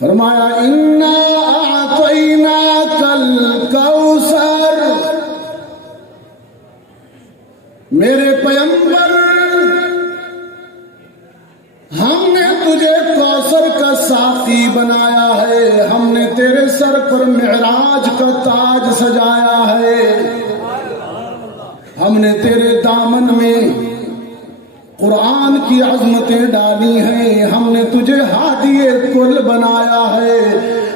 فرمایا انا اعطیناک الکوثر، میرے پیغمبر ہم نے تجھے کوثر کا ساقی بنایا ہے، ہم نے تیرے سر پر معراج کا تاج سجایا ہے، ہم نے تیرے دامن میں قرآن کی عظمتیں ڈالی ہیں، ہم نے تجھے ہادی کل بنایا ہے،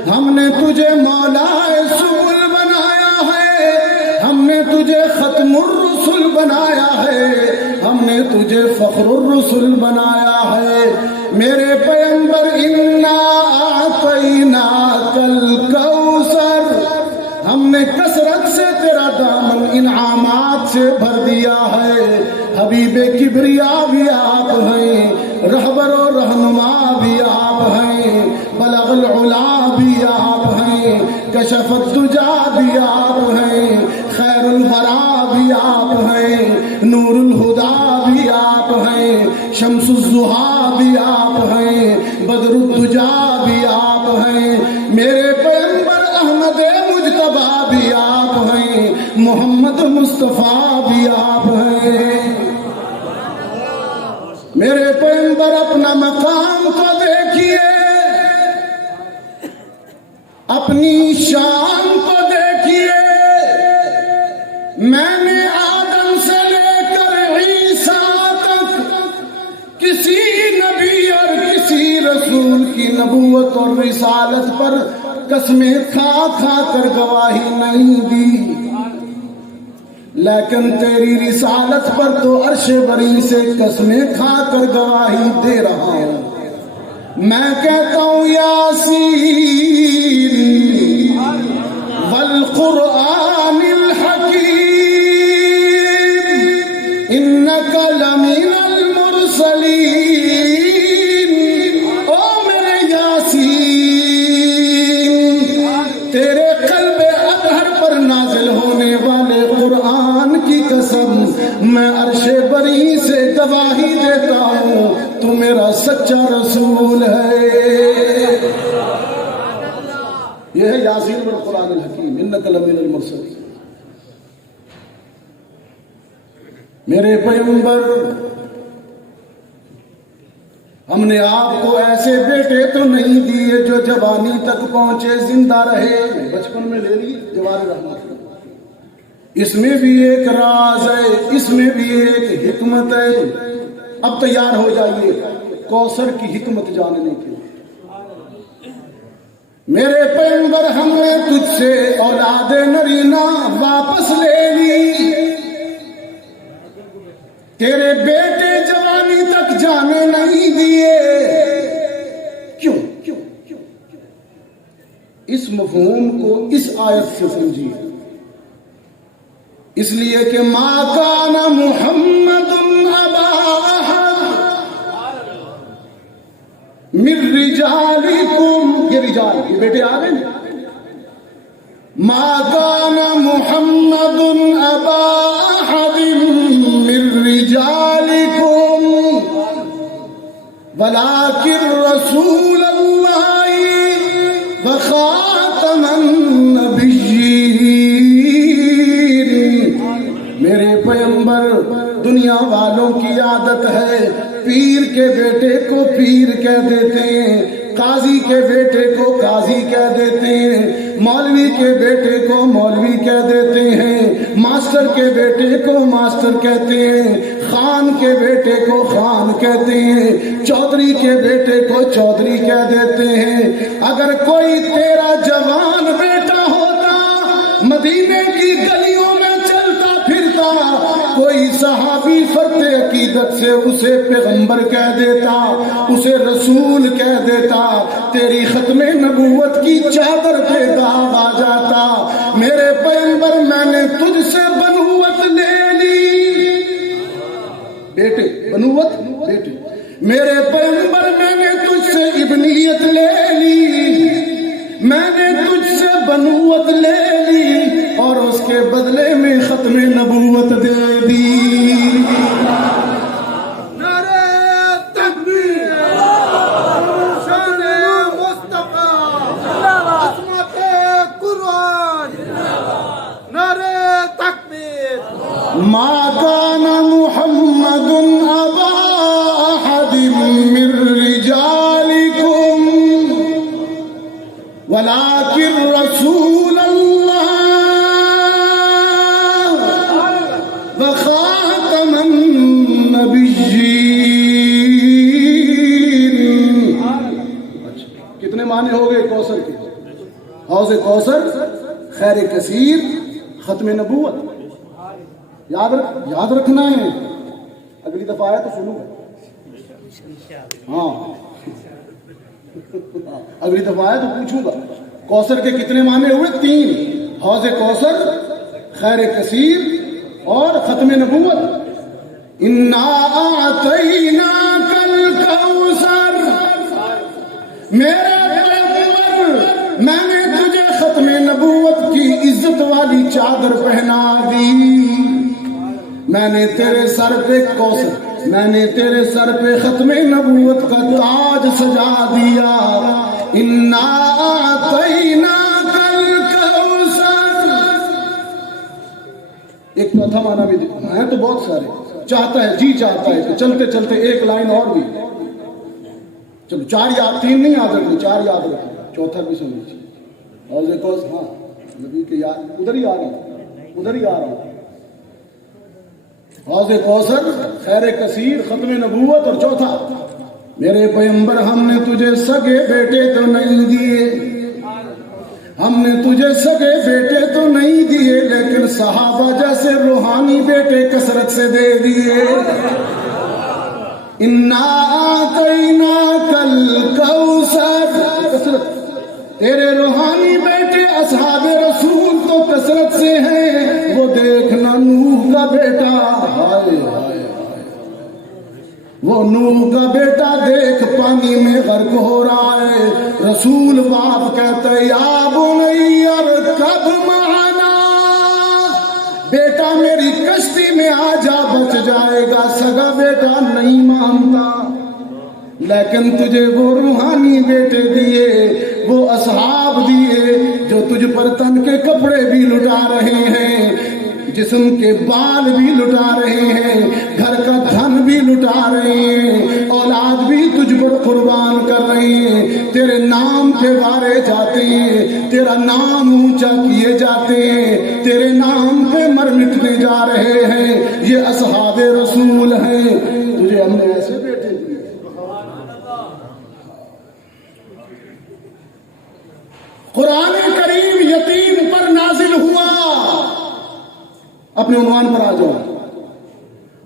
ہم نے تجھے مولائے سبل بنایا ہے، ہم نے تجھے ختم الرسل بنایا ہے، ہم نے تجھے فخر الرسل بنایا ہے، میرے پیغمبر انا اعطیناک الکوثر، ہم نے کثرت سے تیرا دامن انعامات سے بھر دیا ہے، حبیب کبریا بھی آپ ہیں، رہبر و رہنما بھی آپ ہیں، بلغ العلا بھی آپ ہیں، کشف الدجا بھی آپ ہیں، خیر الورا بھی آپ ہیں، نور الہدا بھی آپ ہیں، شمس الضحیٰ بھی آپ ہیں، بدر الدجا بھی آپ ہیں، میرے پیغمبر احمد مجتبیٰ بھی آپ ہیں، محمد مصطفیٰ بھی آپ ہیں، میرے پیغمبر اپنا مقام کو دیکھیے، اپنی شان کو دیکھیے، میں نے آدم سے لے کر عیسیٰ تک کسی نبی اور کسی رسول کی نبوت اور رسالت پر قسمیں کھا کھا کر گواہی نہیں دی، لیکن تیری رسالت پر تو عرش بری سے قسمیں کھا کر گواہی دے رہا ہوں، میں کہتا ہوں یاسین والقرآن الحکیم انک لمن المرسلین، او میرے یاسین، تیرے قلب اطہر پر نازل ہونے والے قرآن کی قسم میں عرش بری سے گواہی دیتا ہوں تو میرا سچا رسول ہے، یہ ہے یاسین والقرآن الحکیم انک لمن المرسلین، میرے پیغمبر ہم نے آپ کو ایسے بیٹے تو نہیں دیے جو جوانی تک پہنچے زندہ رہے، بچپن میں لے لی جوار رحمت، اس میں بھی ایک راز ہے، اس میں بھی ایک حکمت ہے، اب تیار ہو جائیے کوثر کی حکمت جاننے کے لیے، میرے پیغمبر ہم نے تجھ سے اولاد نرینہ واپس لے لی، تیرے بیٹے جوانی تک جانے نہیں دیے، کیوں؟ اس مفہوم کو اس آیت سے سمجھیے، اس لیے کہ ما کان محمد ابا احد من رجالکم، یہ رجال یہ بیٹے آ گئے نا، ما کان محمد ابا احد من رجالکم ولکن رسول اللہ وخاتم النبیین، میرے پیغمبر دنیا والوں کی عادت ہے پیر کے بیٹے کو پیر کہہ دیتے ہیں، قاضی کے بیٹے کو قاضی کہہ دیتے ہیں، مولوی کے بیٹے کو مولوی کہہ دیتے ہیں، ماسٹر کے بیٹے کو ماسٹر کہتے ہیں، خان کے بیٹے کو خان کہتے ہیں، چودھری کے بیٹے کو چودھری کہہ دیتے ہیں، اگر کوئی تیرا جوان بیٹا ہوتا مدینے کی گلیوں میں چلتا پھرتا، کوئی صحابی فرد عقیدت سے اسے پیغمبر کہہ دیتا، اسے رسول کہہ دیتا، تیری ختم نبوت کی چادر پہ داغ آ جاتا، میرے پیغمبر میں نے تجھ سے بنوت لے لی، بیٹے بنوت بیٹے، میرے پیغمبر میں نے تجھ سے ابنیت لے لی، میں نے تجھ سے بنوت لے لی اور اس کے بدلے میں ختم نبوت دے دی، نعرہ تکبیر، شان مصطفیٰ، حوض کوثر، خیر کثیر، ختم نبوت. یاد رکھنا ہے. اگلی دفعہ آیا تو سنو. ہاں اگلی دفعہ آیا تو پوچھوں گا. کوثر کے کتنے معنی ہوئے؟ 3. حوض کوثر، خیر کثیر اور ختم نبوت. انا اعطیناک الکوثر، میرے پیغمبر میں نے تجھے ختم نبوت کی عزت والی چادر پہنا دی. میں نے تیرے سر پہ کوثر، میں نے تیرے سر پہ ختم نبوت کا تاج سجا دیا. انا اعطیناک الکوثر. ایک چوتھا معنی بھی ہیں تو بہت سارے. چاہتا ہے، جی چاہتا ہے کہ چلتے چلتے ایک لائن اور بھی. چلو 4 یاد، 3 نہیں یاد رکھنی، 4 یاد رکھنی. چوتھا بھی سن لیجیے. حوض کوثر، ہاں نبی کے یاد ادھر ہی آ رہا ہوں. حوض کوثر، خیر کثیر، ختم نبوت. اور چوتھا، میرے پیغمبر ہم نے تجھے سگے بیٹے تو نہیں دیے، ہم نے تجھے سگے بیٹے تو نہیں دیے، لیکن صحابہ جیسے روحانی بیٹے کثرت سے دے دیے. انا اعطیناک الکوثر، کثرت. تیرے روحانی بیٹے اصحاب رسول تو کثرت سے ہیں. وہ دیکھنا نوح کا بیٹا، ہائے ہائے، وہ نوح کا بیٹا دیکھ پانی میں غرق ہو رہا ہے. رسول باپ کہتے یا بنی ارکب معنا، بیٹا میری کشتی میں آ جا، بچ جائے گا. سگا بیٹا نہیں مانتا. لیکن تجھے وہ روحانی بیٹے دیے، وہ اصحاب دیے جو تجھ پر تن کے کپڑے بھی لٹا رہے ہیں، جسم کے بال بھی لٹا رہے ہیں، گھر کا دھن بھی لٹا رہے ہیں، اولاد بھی تجھ پر قربان کر رہے ہیں. تیرے نام پہ وارے جاتے ہیں، تیرا نام اونچا کیے جاتے ہیں، تیرے نام پہ مر مٹتے جا رہے ہیں. یہ اصحاب رسول ہیں. تجھے ہم نے ایسے بیٹے دیے. قرآن کریم یتیم پر نازل ہوا. اپنے عنوان پر آ جاؤ.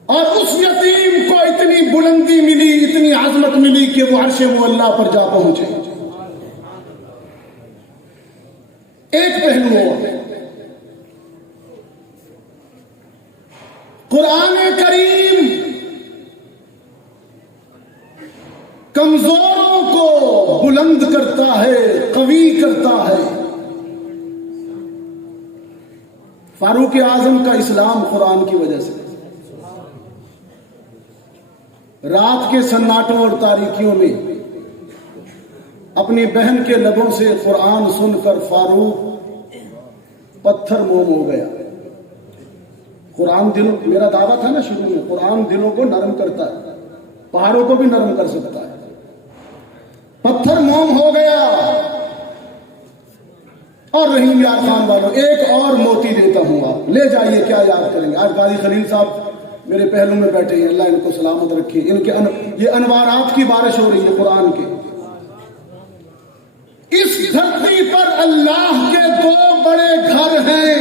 اور اس یتیم کو اتنی بلندی ملی، اتنی عظمت ملی کہ وہ عرش مولا پر جا پہنچے. ایک پہلو ہے، قرآن کریم کمزوروں کو بلند کرتا ہے، قوی کرتا ہے. فاروق اعظم کا اسلام قرآن کی وجہ سے. رات کے سناٹوں اور تاریکیوں میں اپنی بہن کے لبوں سے قرآن سن کر فاروق پتھر موم ہو گیا. قرآن دلوں، میرا دعویٰ تھا نا شروع میں، قرآن دلوں کو نرم کرتا ہے، پہاڑوں کو بھی نرم کر سکتا ہے. پتھر موم ہو گیا. اور رحیم یار خان والوں، ایک اور موتی دیتا ہوں، آپ لے جائیے. کیا یاد کریں گے؟ آج قاضی خلیل صاحب میرے پہلو میں بیٹھے ہیں، اللہ ان کو سلامت رکھے. ان کے یہ انوارات کی بارش ہو رہی ہے قرآن کے. اس دھرتی پر اللہ کے 2 بڑے گھر ہیں.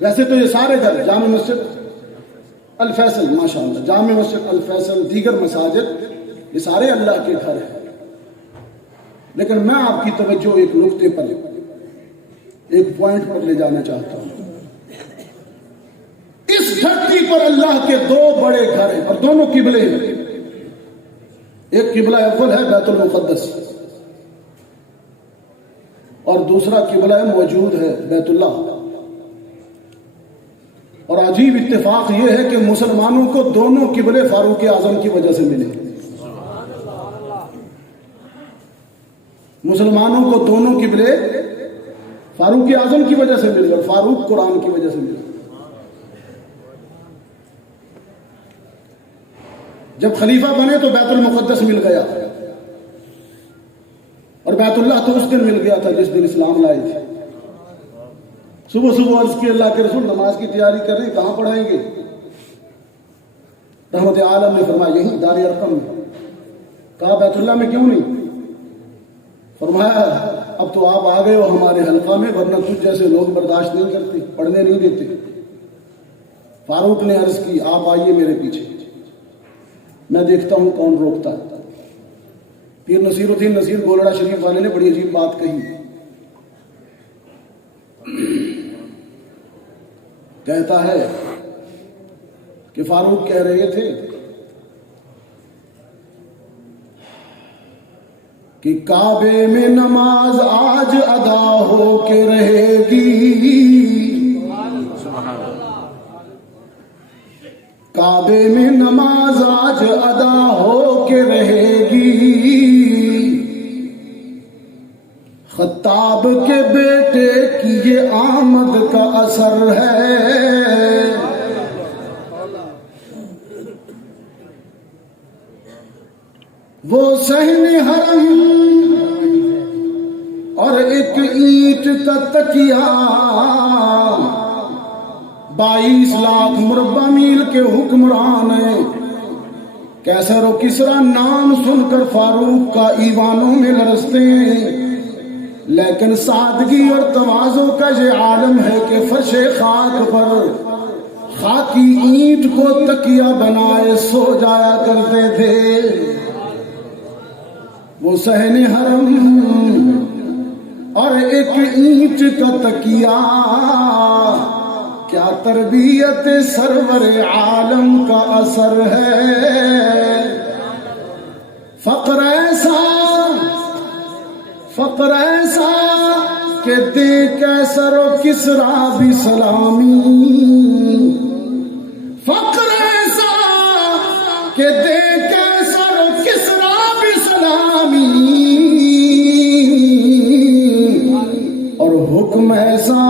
ویسے تو یہ سارے گھر، جامع مسجد الفیصل، ماشاءاللہ، جامع مسجد الفیصل، دیگر مساجد، یہ سارے اللہ کے گھر ہیں. لیکن میں آپ کی توجہ ایک نقطے پر، ایک پوائنٹ پر لے جانا چاہتا ہوں. اس دھرتی پر اللہ کے 2 بڑے گھر ہیں اور دونوں قبلے ہیں. ایک قبلہ اول ہے بیت المقدس اور دوسرا قبلہ موجود ہے بیت اللہ. اور عجیب اتفاق یہ ہے کہ مسلمانوں کو دونوں قبلے فاروق اعظم کی وجہ سے ملے. مسلمانوں کو دونوں قبلے فاروق اعظم کی وجہ سے ملے اور فاروق قرآن کی وجہ سے ملے. جب خلیفہ بنے تو بیت المقدس مل گیا اور بیت اللہ تو اس دن مل گیا تھا جس دن اسلام لائے تھے. صبح صبح عرض کی اللہ کے رسول نماز کی تیاری کر رہے ہیں، کہاں پڑھائیں گے؟ رحمت عالم نے فرمایا یہیں دار ارقم میں. کہا بیت اللہ میں کیوں نہیں؟ فرمایا اب تو آپ آ گئے ہو ہمارے حلقہ میں، ورنہ تجھ جیسے لوگ برداشت نہیں کرتے، پڑھنے نہیں دیتے۔ فاروق نے عرض کی آپ آئیے میرے پیچھے، میں دیکھتا ہوں کون روکتا ہے۔ پیر نصیر الدین نصیر گولڑا شریف والے نے بڑی عجیب بات کہی، کہتا ہے کہ فاروق کہہ رہے تھے کہ کعبے میں نماز آج ادا ہو کے رہے گی، کعبے میں نماز آج ادا ہو کے رہے گی، خطاب کے بیٹے کی یہ آمد کا اثر ہے۔ وہ صحن حرم اور ایک اینٹ کا تکیہ 22 لاکھ مربع میل کے حکمران ہیں۔ کیسر و کسرا نام سن کر فاروق کا ایوانوں میں لرزتے ہیں، لیکن سادگی اور تواضع کا یہ عالم ہے کہ فرش خاک پر خاکی اینٹ کو تکیہ بنائے سو جایا کرتے تھے۔ وہ صحن حرم اور ایک اینٹ کا تکیہ، کیا تربیت سرور عالم کا اثر ہے۔ فقر ایسا کہ دے کیسر و کسرا بھی سلامی، فقر ایسا کہ دے کیسر و کسرا بھی سلامی، اور حکم ایسا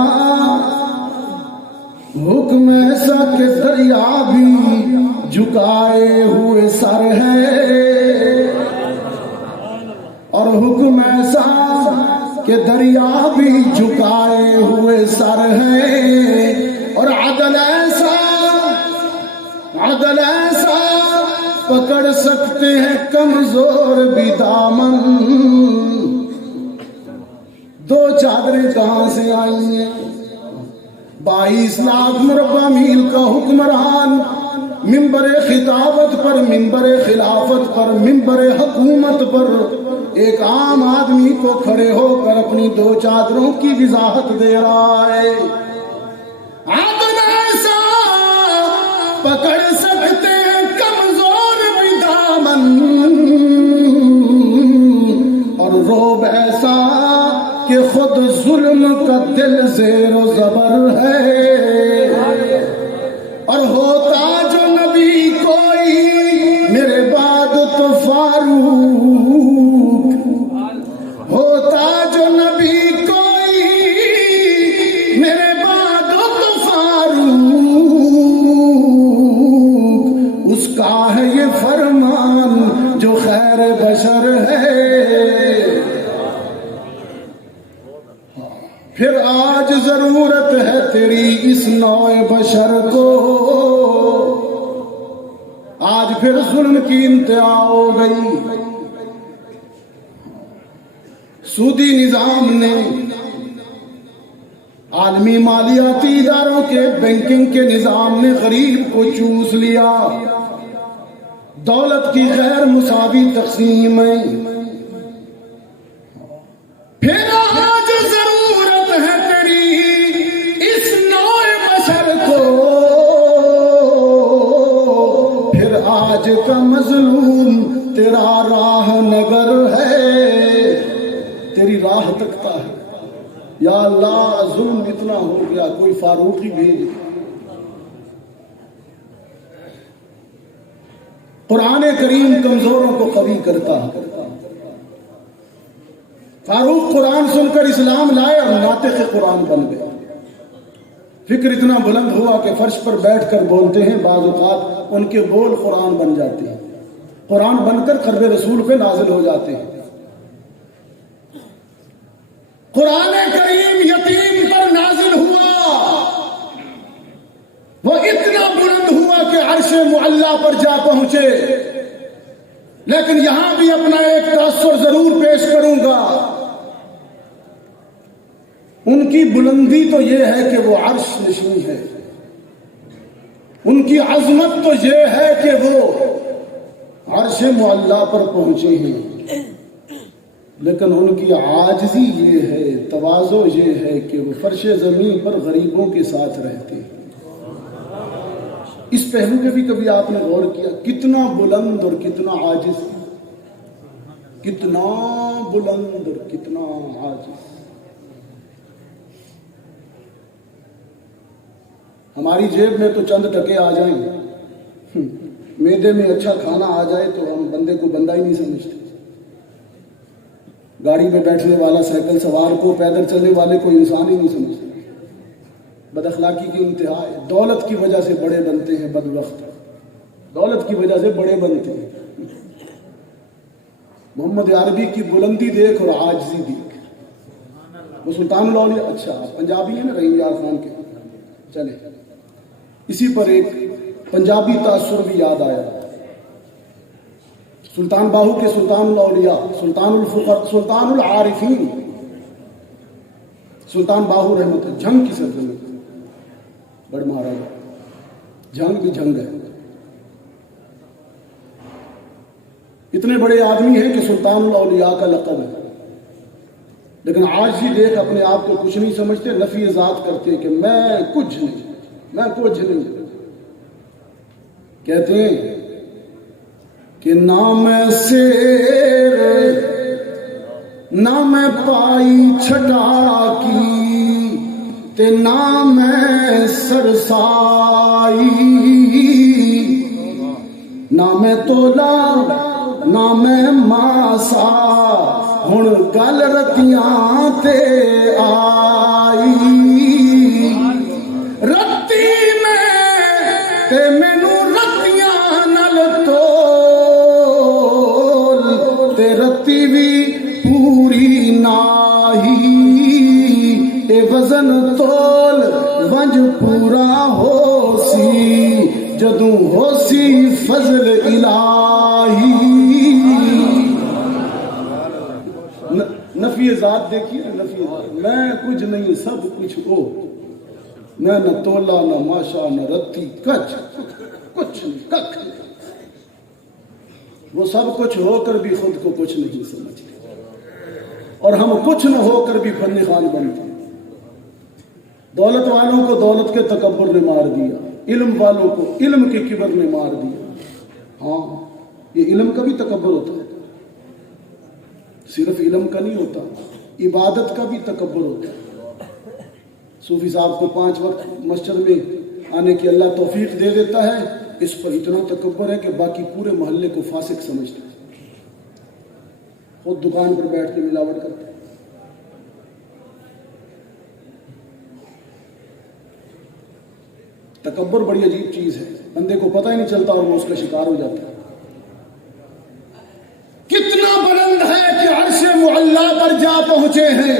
کہ دریا بھی جھکائے ہوئے سر ہے، اور حکم ایسا کہ دریا بھی جھکائے ہوئے سر ہے، اور عدل ایسا پکڑ سکتے ہیں کمزور بھی دامن۔ 2 چادریں کہاں سے آئی ہیں؟ 22 لاکھ مربع میل کا حکمران منبر خطابت پر، منبر خلافت پر، منبر حکومت پر ایک عام آدمی کو کھڑے ہو کر اپنی 2 چادروں کی وضاحت دے رہا ہے۔ عدل ایسا پکڑ سکتے ہیں کمزور بھی دامن، اور رعب ایسا کہ خود ظلم کا دل زیر و زبر ہے، اور ہوتا جو نبی کوئی میرے بعد تو فاروق، ہوتا جو نبی کوئی میرے بعد تو فاروق، اس کا ہے یہ فرمان جو خیر بشر ہے۔ پھر آج ضرورت ہے تیری اس نوع بشر کو، آج پھر ظلم کی انتہا ہو گئی۔ سودی نظام نے عالمی مالیاتی اداروں کے بینکنگ کے نظام نے غریب کو چوس لیا، دولت کی غیر مساوی تقسیم ہے۔ پھر آج ضرورت ہے تیری اس نوع بشر کو، پھر آج کا مظلوم تیرا راہ نگر ہے، تیری راہ تکتا ہے۔ یا اللہ ظلم اتنا ہو گیا، کوئی فاروقی بھیج۔ قرآن کریم کمزوروں کو قوی کرتا ہے۔ فاروق قرآن سن کر اسلام لائے اور ناطق قرآن بن گئے۔ فکر اتنا بلند ہوا کہ فرش پر بیٹھ کر بولتے ہیں، بعض اوقات ان کے بول قرآن بن جاتے ہیں، قرآن بن کر قرب رسول پہ نازل ہو جاتے ہیں۔ قرآن کریم یتیم پر نازل ہوا، وہ اتنا بلند ہوا کہ عرش معلا پر جا پہنچے۔ لیکن یہاں بھی اپنا ایک تاثر ضرور پیش کروں گا۔ ان کی بلندی تو یہ ہے کہ وہ عرش نشین ہے، ان کی عظمت تو یہ ہے کہ وہ عرش معلیٰ پر پہنچے ہیں، لیکن ان کی عاجزی یہ ہے، تواضع یہ ہے کہ وہ فرش زمین پر غریبوں کے ساتھ رہتے ہیں۔ اس پہلو پہ بھی کبھی آپ نے غور کیا؟ کتنا بلند اور کتنا عاجز، کتنا بلند اور کتنا عاجز۔ ہماری جیب میں تو چند ٹکے آ جائیں، معدے میں اچھا کھانا آ جائے تو ہم بندے کو بندہ ہی نہیں سمجھتے، گاڑی میں بیٹھنے والا سائیکل سوار کو، پیدل چلنے والے کو انسان ہی نہیں سمجھتے۔ بد اخلاقی کی انتہا ہے، دولت کی وجہ سے بڑے بنتے ہیں بدبخت، دولت کی وجہ سے بڑے بنتے ہیں۔ محمد عربی کی بلندی دیکھ اور عاجزی دیکھ، وہ سلطان الاولیاء، اچھا پنجابی ہے نا رحیم یار خان کے، چلے اسی پر ایک پنجابی تاثر بھی یاد آیا، سلطان باہو کے سلطان الاولیاء، سلطان الفقر، سلطان العارفین، سلطان باہو رحمت اللہ، جھنگ کی سلطنت، بڑ مہاراجا، جھنگ بھی جھنگ ہے، اتنے بڑے آدمی ہیں کہ سلطان الاولیاء کا لقب ہے، لیکن آج ہی دیکھ اپنے آپ کو کچھ نہیں سمجھتے، نفی ذات کرتے کہ میں کچھ نہیں، میں کچھ نہیں، کہتے ہیں کہ نہ میں سیر نہ میں پائی چھٹا کی تے نہ میں سرسائی، نہ میں تولا نہ میں ماسا، ہن گل رتیاں تے آئی، رتی میں تے مینوں رتیاں نال تول، تے رتی بھی پوری ناہی، اے وزن تول ونج پورا ہو سی، جدوں ہو سی فضل الہی۔ نفی ذات دیکھیے، نفی ذات، میں کچھ نہیں سب کچھ ہو، میں نہ تولا نہ ماشا نہ رتی کچھ نہیں، کچھ نہیں، وہ سب کچھ ہو کر بھی خود کو کچھ نہیں سمجھتے، اور ہم کچھ نہ ہو کر بھی فن خان بنتے ہیں۔ دولت والوں کو دولت کے تکبر نے مار دیا، علم والوں کو علم کے کبر نے مار دیا۔ ہاں یہ علم کا بھی تکبر ہوتا ہے، صرف علم کا نہیں ہوتا، عبادت کا بھی تکبر ہوتا ہے۔ صوفی صاحب کو 5 وقت مسجد میں آنے کی اللہ توفیق دے دیتا ہے، اس پر اتنا تکبر ہے کہ باقی پورے محلے کو فاسق سمجھتے ہیں، خود دکان پر بیٹھ کے ملاوٹ کرتے ہیں۔ تکبر بڑی عجیب چیز ہے، بندے کو پتہ ہی نہیں چلتا اور وہ اس کا شکار ہو جاتا ہے۔ کتنا بلند ہے کہ عرش معلیٰ پر جا پہنچے ہیں،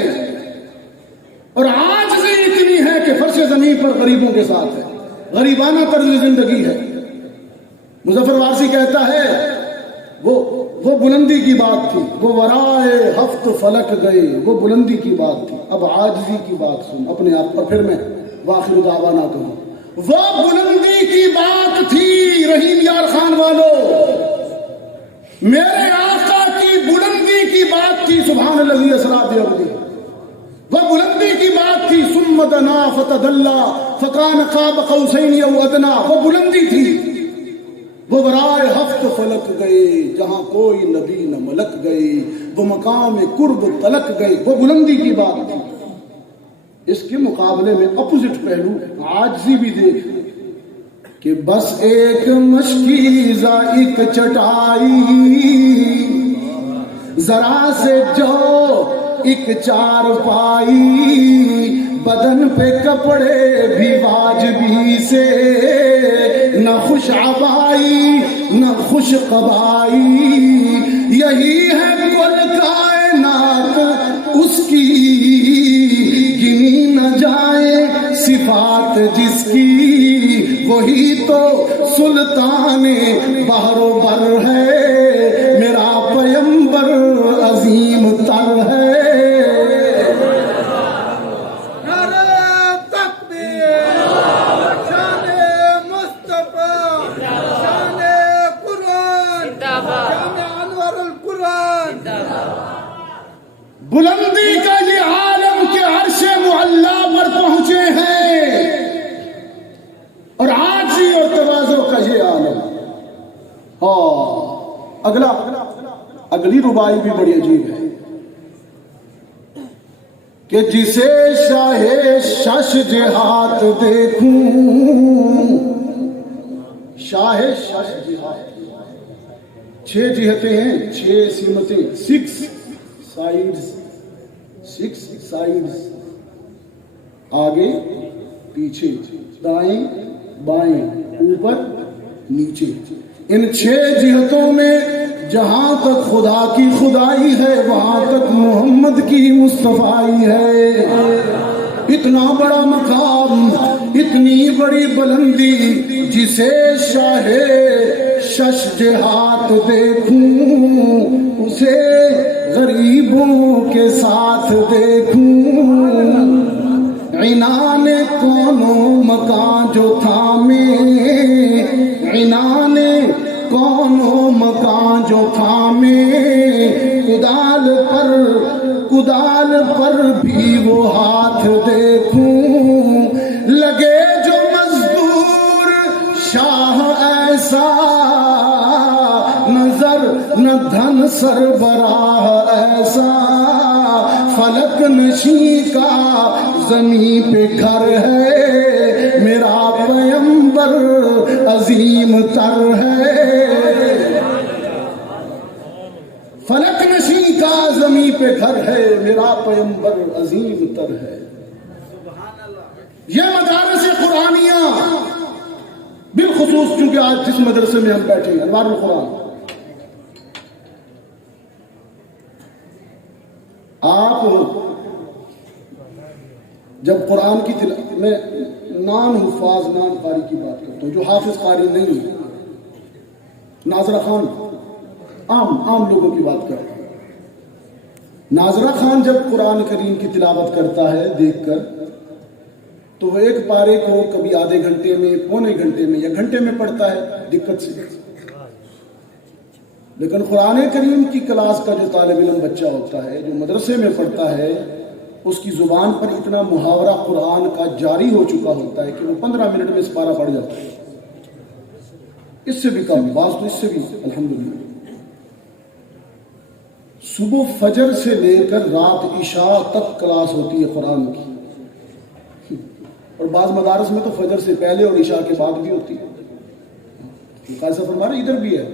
اور عاجزی اتنی ہے کہ فرش زمین پر غریبوں کے ساتھ ہے، غریبانہ طرز زندگی ہے۔ مظفر وارسی کہتا ہے وہ بلندی کی بات تھی، وہ ورائے ہفت فلک گئے، وہ بلندی کی بات تھی، اب عاجزی کی بات سن اپنے آپ پر۔ پھر میں واخر دعوانا کہوں، وہ بلندی کی بات تھی رحیم یار خان والو، میرے آقا کی بلندی کی بات تھی، سبحان الذی اسریٰ بعبدہ، وہ بلندی کی بات تھی، ثم دنا فتدلی فکان قاب قوسین او ادنی، وہ بلندی تھی۔ وہ برائے ہفت فلک گئے، جہاں کوئی نبی نہ ملک گئے، وہ مقام قرب تلک گئے، وہ بلندی کی بات تھی۔ اس کے مقابلے میں اپوزٹ پہلو عاجزی بھی دیکھ کہ بس ایک مشکیزہ ایک چٹائی، ذرا سے جو ایک چار پائی، بدن پہ کپڑے بھی واجبی سے، نہ خوش عبائی نہ خوش قبائی، یہی ہے کل کائنات اس کی، گنی نہ جائے صفات جس کی، وہی تو سلطان بحر و بر ہے، میرا پیمبر عظیم تر ہے۔ بلندی کا یہ عالم کے عرش معلا پر پہنچے ہیں، اور عاجزی اور تواضع کا یہ عالم. اگلی ربائی بھی بڑی عجیب ہے کہ جسے شاہ شش جہات دیکھوں. شاہ شش جہات، 6 جہتیں ہیں، 6 سمتیں، 6 سائیڈز، آگے پیچھے، دائیں بائیں، اوپر نیچے. ان 6 جہتوں میں جہاں تک خدا کی خدائی ہے وہاں تک محمد کی مصطفائی ہے. اتنا بڑا مقام، اتنی بڑی بلندی، جسے شاہ شش جہات دیکھوں اسے غریبوں کے ساتھ دیکھوں. عنان کونوں مکان جو تھامے، عنان کونوں مکان جو تھامے، کدال پر بھی وہ ہاتھ دیکھوں. لگے جو مزدور شاہ ایسا، نظر نہ دھن سربراہ ایسا. فلک نشیں کا زمین پہ گھر ہے، میرا پیمبر عظیم تر ہے. فلک نشیں کا زمین پہ گھر ہے، میرا پیمبر عظیم تر ہے. یہ مدارس قرآنیہ، بالخصوص چونکہ آج جس مدرسے میں ہم بیٹھے ہیں، انوار القرآن، آپ جب قرآن کی میں نان حفاظ نان قاری کی بات کرتا ہوں، جو حافظ قاری نہیں ہے، ناظرہ خان، عام لوگوں کی بات کرتا ہوں. ناظرہ خان جب قرآن کریم کی تلاوت کرتا ہے دیکھ کر، تو وہ ایک پارے کو کبھی آدھے گھنٹے میں، پونے گھنٹے میں یا گھنٹے میں پڑھتا ہے دقت سے. لیکن قرآن کریم کی کلاس کا جو طالب علم بچہ ہوتا ہے، جو مدرسے میں پڑھتا ہے، اس کی زبان پر اتنا محاورہ قرآن کا جاری ہو چکا ہوتا ہے کہ وہ 15 منٹ میں اس پارہ پڑھ جاتا ہے. اس سے بھی کم، بعض تو اس سے بھی الحمدللہ. صبح فجر سے لے کر رات عشاء تک کلاس ہوتی ہے قرآن کی، اور بعض مدارس میں تو فجر سے پہلے اور عشاء کے بعد بھی ہوتی ہے. قاری صاحب فرما رہے ادھر بھی ہے.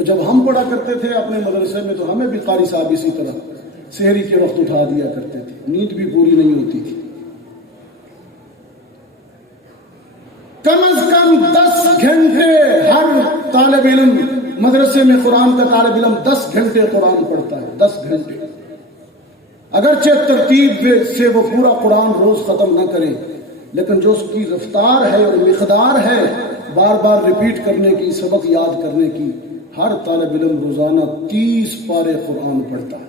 جب ہم پڑھا کرتے تھے اپنے مدرسے میں تو ہمیں بھی قاری صاحب اسی طرح سحری کے وقت اٹھا دیا کرتے تھے، نیند بھی پوری نہیں ہوتی تھی. کم از کم 10 گھنٹے ہر طالب علم مدرسے میں، قرآن کا طالب علم 10 گھنٹے قرآن پڑھتا ہے. 10 گھنٹے، اگرچہ ترتیب سے وہ پورا قرآن روز ختم نہ کرے، لیکن جو اس کی رفتار ہے اور مقدار ہے بار بار ریپیٹ کرنے کی، سبق یاد کرنے کی، ہر طالب علم روزانہ 30 پارے قرآن پڑھتا ہے،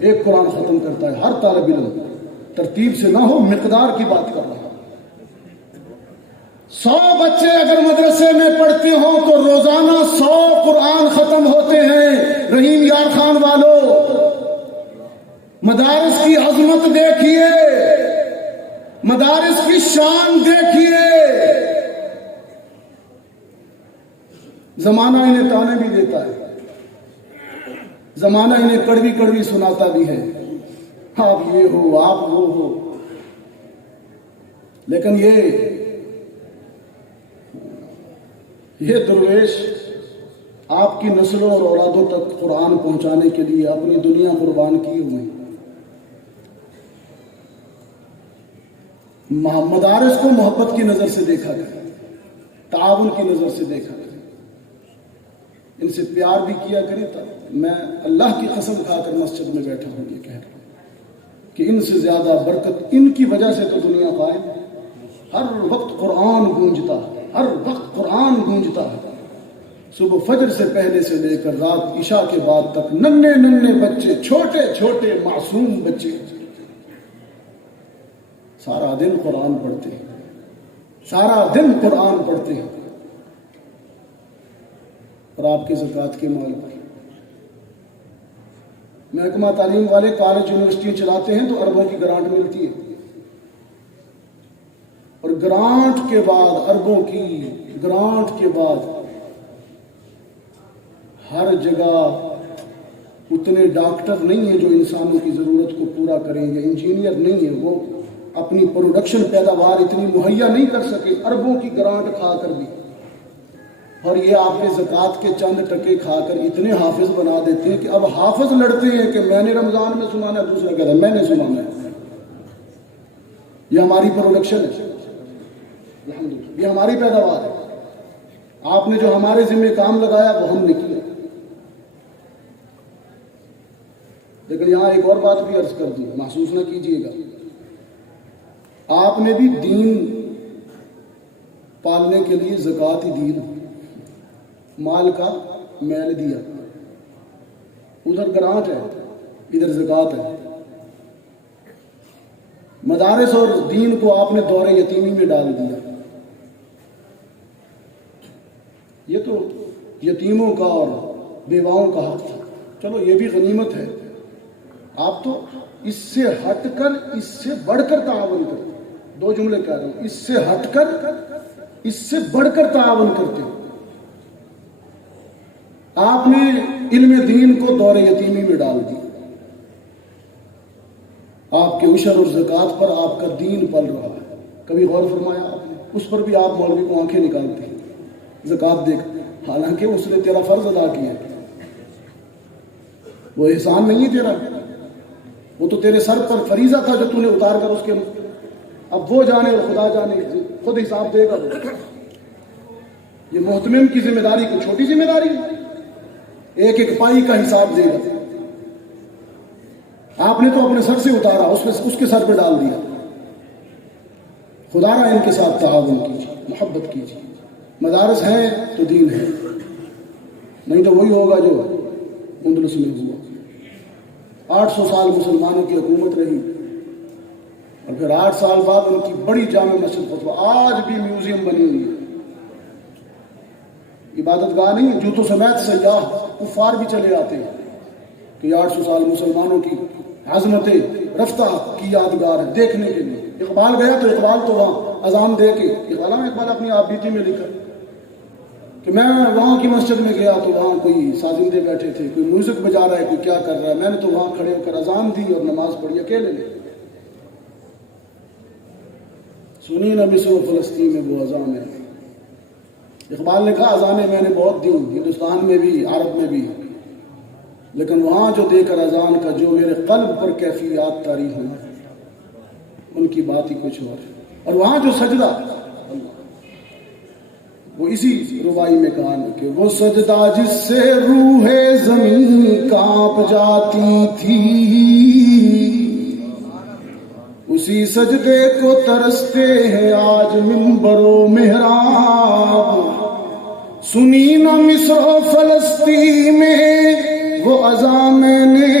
ایک قرآن ختم کرتا ہے. ہر طالب علم، ترتیب سے نہ ہو، مقدار کی بات کر رہا ہوں. 100 بچے اگر مدرسے میں پڑھتے ہوں تو روزانہ 100 قرآن ختم ہوتے ہیں. رحیم یار خان والوں، مدارس کی عظمت دیکھیے، مدارس کی شان دیکھیے. زمانہ انہیں تانے بھی دیتا ہے، زمانہ انہیں کڑوی کڑوی سناتا بھی ہے، آپ یہ ہو، آپ وہ ہو. لیکن یہ درویش آپ کی نسلوں اور اولادوں تک قرآن پہنچانے کے لیے اپنی دنیا قربان کی ہوئی. مدارس کو محبت کی نظر سے دیکھا گیا، تعاون کی نظر سے دیکھا گیا. ان سے پیار بھی کیا کرے. تب میں اللہ کی قسم کھا کر مسجد میں بیٹھا ہوں یہ کہہ رہا ہوں کہ ان سے زیادہ برکت ان کی وجہ سے تو دنیا قائم. ہر وقت قرآن گونجتا ہے، ہر وقت قرآن گونجتا ہے. صبح فجر سے پہلے سے لے کر رات عشاء کے بعد تک ننھے ننھے بچے، چھوٹے چھوٹے معصوم بچے سارا دن قرآن پڑھتے ہیں، سارا دن قرآن پڑھتے ہیں. اور آپ کے زکوٰۃ کے مال پر محکمہ تعلیم والے کالج یونیورسٹی چلاتے ہیں تو اربوں کی گرانٹ ملتی ہے، اور گرانٹ کے بعد، اربوں کی گرانٹ کے بعد ہر جگہ اتنے ڈاکٹر نہیں ہیں جو انسانوں کی ضرورت کو پورا کریں، یا انجینئر نہیں ہیں، وہ اپنی پروڈکشن پیداوار اتنی مہیا نہیں کر سکے اربوں کی گرانٹ کھا کر بھی، اور یہ آپ کے زکوٰۃ کے چند ٹکے کھا کر اتنے حافظ بنا دیتے ہیں کہ اب حافظ لڑتے ہیں کہ میں نے رمضان میں سنانا ہے، دوسرا کہتا ہے میں نے سنانا ہے۔ یہ ہماری پروڈکشن ہے، یہ ہماری پیداوار ہے، آپ نے جو ہمارے ذمہ کام لگایا وہ ہم نے کیا۔ لیکن یہاں ایک اور بات بھی عرض کر دوں، محسوس نہ کیجیے گا، آپ نے بھی دین پالنے کے لیے زکوٰۃ ہی دی، مال کا میل دیا، ادھر گرانٹ ہے ادھر زکوٰۃ ہے۔ مدارس اور دین کو آپ نے دور یتیمی میں ڈال دیا، یہ تو یتیموں کا اور بیواؤں کا حق تھا، چلو یہ بھی غنیمت ہے، آپ تو اس سے ہٹ کر اس سے بڑھ کر تعاون کرتے، دو جملے کہہ رہا ہوں، اس سے ہٹ کر اس سے بڑھ کر تعاون کرتے۔ آپ نے علم دین کو دور یتیمی میں ڈال دیا، آپ کے عشر اور زکوٰۃ پر آپ کا دین پل رہا ہے، کبھی غور فرمایا آپ نے؟ اس پر بھی آپ مولوی کو آنکھیں نکالتے ہیں، زکوٰۃ دے کر، حالانکہ اس نے تیرا فرض ادا کیا، وہ احسان نہیں ہے تیرا، وہ تو تیرے سر پر فریضہ تھا جو تو نے اتار کر اس کے، اب وہ جانے اور خدا جانے، خود حساب دے گا وہ۔ یہ محتمم کی ذمہ داری کو چھوٹی ذمہ داری ہے، ایک ایک پائی کا حساب دے گا، آپ نے تو اپنے سر سے اتارا، اس کے سر پہ ڈال دیا۔ خدا را ان کے ساتھ تعاون کیجیے، محبت کیجیے، مدارس ہیں تو دین ہے، نہیں تو وہی ہوگا جو اندلس میں ہوا، 800 سال مسلمانوں کی حکومت رہی، اور پھر 8 سال بعد ان کی بڑی جامع مسجد فتویٰ، آج بھی میوزیم بنی ہوئی ہے، عبادت گاہ نہیں، جوتوں سمیت سیاح کفار بھی چلے آتے ہیں کہ 800 سال مسلمانوں کی عظمت رفتہ کی یادگار ہے، دیکھنے کے لیے۔ اقبال گیا تو اقبال تو وہاں اذان دے کے، اقبال اپنی آپ بیتی میں لکھا کہ میں وہاں کی مسجد میں گیا تو وہاں کوئی سازندے بیٹھے تھے، کوئی میوزک بجا رہا ہے، کوئی کیا کر رہا ہے، میں نے تو وہاں کھڑے ہو کر اذان دی اور نماز پڑھی اکیلے نے۔ سنی نہ مصر و فلسطین میں وہ اذان ہے، اقبال نے کہا اذانیں میں نے بہت دی، ہندوستان میں بھی، عرب میں بھی، لیکن وہاں جو دے کر اذان کا جو میرے قلب پر کیفیات طاری ہوئی، ان کی بات ہی کچھ اور ہے۔ اور وہاں جو سجدہ، وہ اسی ربائی میں کہا کہ وہ سجدہ جس سے روح زمین کانپ جاتی تھی، اسی سجدے کو ترستے ہیں آج منبر و محراب۔ سنی نہ مصر و فلسطین میں وہ اذان میں نے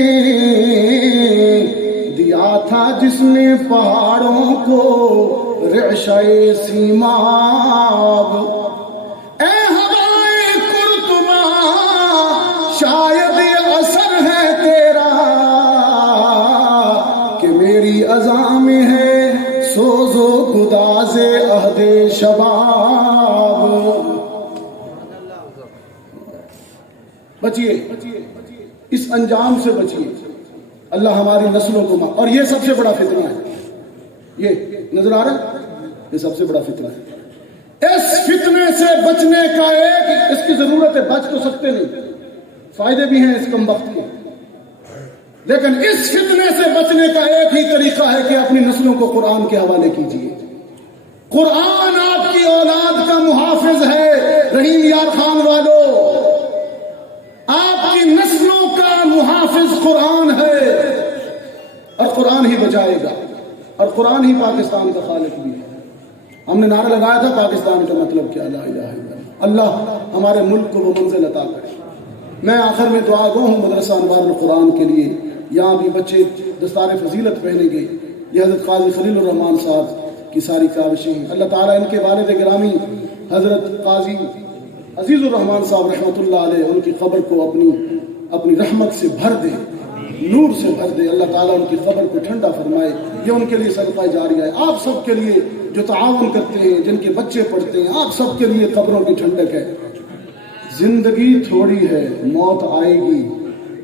دیا تھا جس نے پہاڑوں کو رعشۂ سیماب۔ اے ہوائے قرطبہ شاید یہ اثر ہے تیرا کہ میری اذان میں ہے سوز و گداز عہد شباب۔ بچیے، اس انجام سے بچیے، اللہ ہماری نسلوں کو اور یہ سب سے بڑا فتنہ ہے، یہ نظر آ رہا ہے، یہ سب سے بڑا فتنہ ہے۔ اس فتنے سے بچنے کا ایک، اس کی ضرورت ہے، بچ تو سکتے نہیں، فائدے بھی ہیں اس کم وقت کے، لیکن اس فتنے سے بچنے کا ایک ہی طریقہ ہے کہ اپنی نسلوں کو قرآن کے حوالے کیجیے۔ قرآن آپ کی اولاد کا محافظ ہے، رحیم یار خان والو، آپ کی نسلوں کا محافظ قرآن ہے، اور قرآن ہی بچائے گا، اور قرآن ہی پاکستان کا خالق بھی ہے۔ ہم نے نعرہ لگایا تھا پاکستان کا مطلب کیا، لا الہ الا اللہ۔ اللہ ہمارے ملک کو وہ منزل عطا کرے۔ میں آخر میں دعا گو ہوں مدرسہ انوار القرآن کے لیے، یہاں بھی بچے دستار فضیلت پہنے گے، یہ حضرت قاضی خلیل الرحمان صاحب کی ساری کاوشیں، اللہ تعالیٰ ان کے والد گرامی حضرت قاضی عزیز الرحمان صاحب رحمۃ اللہ علیہ، ان کی قبر کو اپنی رحمت سے بھر دے، نور سے بھر دے، اللہ تعالیٰ ان کی قبر کو ٹھنڈا فرمائے، یہ ان کے لیے صدقہ جاریہ ہے۔ آپ سب کے لیے جو تعاون کرتے ہیں، جن کے بچے پڑھتے ہیں، آپ سب کے لیے قبروں کی ٹھنڈک ہے۔ زندگی تھوڑی ہے، موت آئے گی،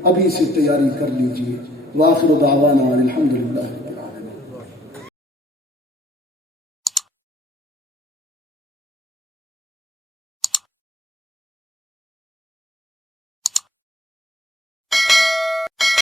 ابھی سے تیاری کر لیجئے۔ وآخر دعوانا الحمدللہ۔